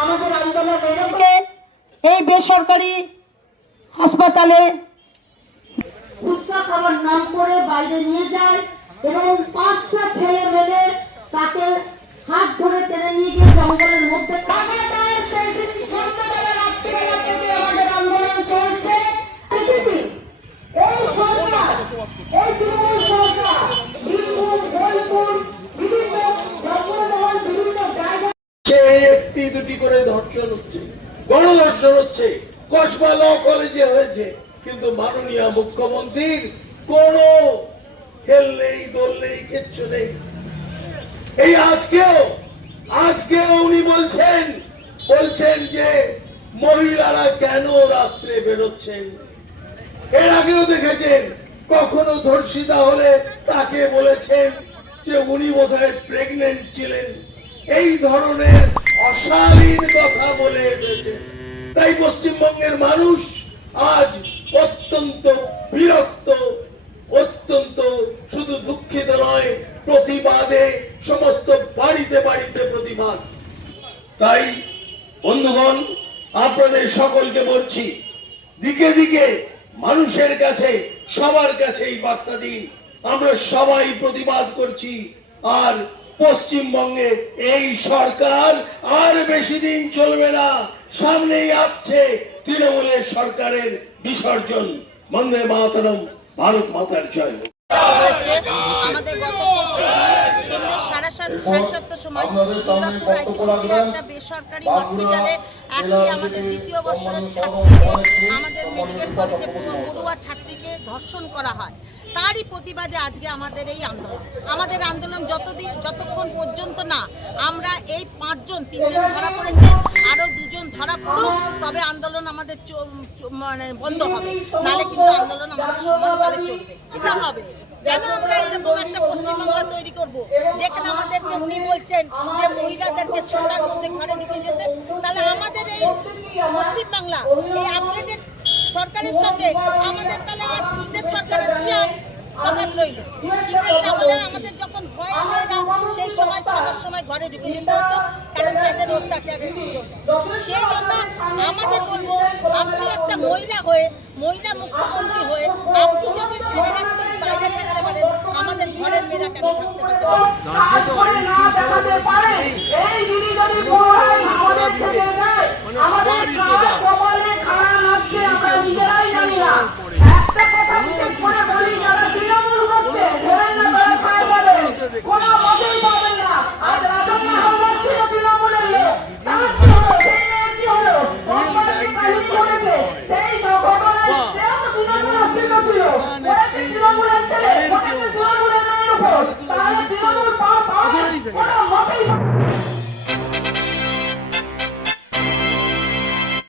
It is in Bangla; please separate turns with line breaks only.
কোনো মেয়েকে এই বেসরকারি হাসপাতালে ফুচকা খাবার নাম করে বাইরে নিয়ে যায় এবং পাঁচটা ছেলে মেলে
একটি করে ধর্ষণ হচ্ছে? গণধর্ষণ হচ্ছে। কসবা ল কলেজে হয়েছে। কিন্তু মাননীয় মুখ্যমন্ত্রীর কোন কিচ্ছু নেই। এই আজকেও উনি বলছেন বলছেন যে মহিলারা কেন রাত্রে বেরোচ্ছেন? এর আগেও দেখেছেন, কখনো ধর্ষিতা হলে তাকে বলেছেন যে উনি বোধহয় প্রেগনেন্ট ছিলেন। এই ধরনের অশালীন কথা বলে এসেছে। তাই পশ্চিমবঙ্গের মানুষ আজ অত্যন্ত বিরক্ত, অত্যন্ত শুধু দুঃখিত নয়, প্রতিবাদে, সমস্ত বাড়িতে বাড়িতে প্রতিবাদ। তাই, বন্ধুগণ, আপনাদের সকলকে বলছি, দিকে দিকে মানুষের কাছে, সবার কাছে এই বার্তা দিন। আমরা সবাই প্রতিবাদ করছি, আর পশ্চিমবঙ্গে এই সরকার আর বেশি দিন চলবে না সামনেই আসছে তৃণমূলের সরকারের বিসর্জন বন্দে মাতরম, ভারত মাতার জয়।
ধর্ষণ করা হয়। তারই প্রতিবাদে আজকে আমাদের এই আন্দোলন। আমাদের আন্দোলন যতদিন যতক্ষণ পর্যন্ত না আমরা এই পাঁচজন তিনজন ধরা পড়েছে, আরও দুজন ধরা পড়ুক, তবে আন্দোলন আমাদের মানে বন্ধ হবে। নালে কিন্তু আন্দোলন আমাদের সমানতালে চলবে। এটা হবে। কেন আমরা এরকম একটা পশ্চিমবাংলা তৈরি করব? যেখানে আমাদেরকে উনি বলছেন যে মহিলাদেরকে ছটার মধ্যে ঘরে ঢুকে যেতে। তাহলে আমাদের এই পশ্চিমবাংলা, এই আপগ্রেডেড সরকারের সঙ্গে আমাদের তাহলে ইংরেজ সরকারের কি তফাৎ রইল? ইংরেজ আমলে আমাদের যখন ভয়ে মেয়েরা সেই সময়, ছটার সময় ঘরে ঢুকে যেতে হতো, কারণ তাদের অত্যাচারের সেই জন্য আমাদের বলব, আপনি একটা মহিলা হয়ে, মহিলা মুখ্যমন্ত্রী হয়ে, আপনি যদি সারা রাত্রি বাইরে থাকতে পারেন আমাদের ঘরের মেয়েরা কেন থাকতে পারবে না?
是你的